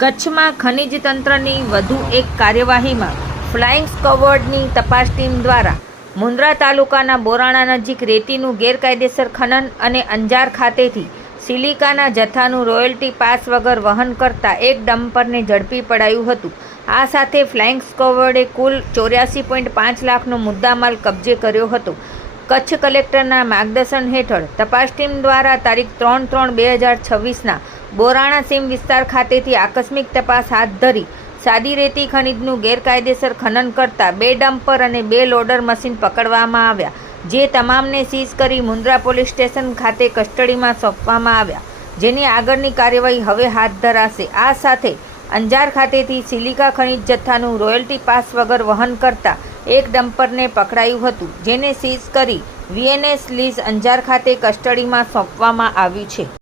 કચ્છમાં ખનિજ તંત્રની વધુ એક કાર્યવાહીમાં ફ્લાઇંગ સ્ક્વોડની તપાસ ટીમ દ્વારા મુન્દ્રા તાલુકાના બોરાણા નજીક રેતીનું ગેરકાયદેસર ખનન અને અંજાર ખાતેથી સિલિકાના જથ્થાનું રોયલ્ટી પાસ વગર વહન કરતા એક ડમ્પરને ઝડપી પડાયું હતું. આ સાથે ફ્લાઇંગ સ્ક્વોડે કુલ 84.5 લાખનો મુદ્દામાલ કબજે કર્યો હતો. કચ્છ કલેક્ટરના માર્ગદર્શન હેઠળ તપાસ ટીમ દ્વારા તારીખ 3/3/2026ના બોરાણા સીમ વિસ્તાર ખાતેથી આકસ્મિક તપાસ હાથ ધરી સાદી રેતી ખનીજનું ગેરકાયદેસર ખનન કરતા 2 ડમ્પર અને 2 લોડર મશીન પકડવામાં આવ્યા, જે તમામને સીઝ કરી મુન્દ્રા પોલીસ સ્ટેશન ખાતે કસ્ટડીમાં સોંપવામાં આવ્યા, જેની આગળની કાર્યવાહી હવે હાથ ધરાશે. આ સાથે અંજાર ખાતેથી સિલિકા ખનીજ જથ્થાનું રોયલ્ટી પાસ વગર વહન કરતા એક ડમ્પરને પકડાયું હતું, જેને સીઝ કરી વીએનએસ લીઝ અંજાર ખાતે કસ્ટડીમાં સોંપવામાં આવ્યું છે.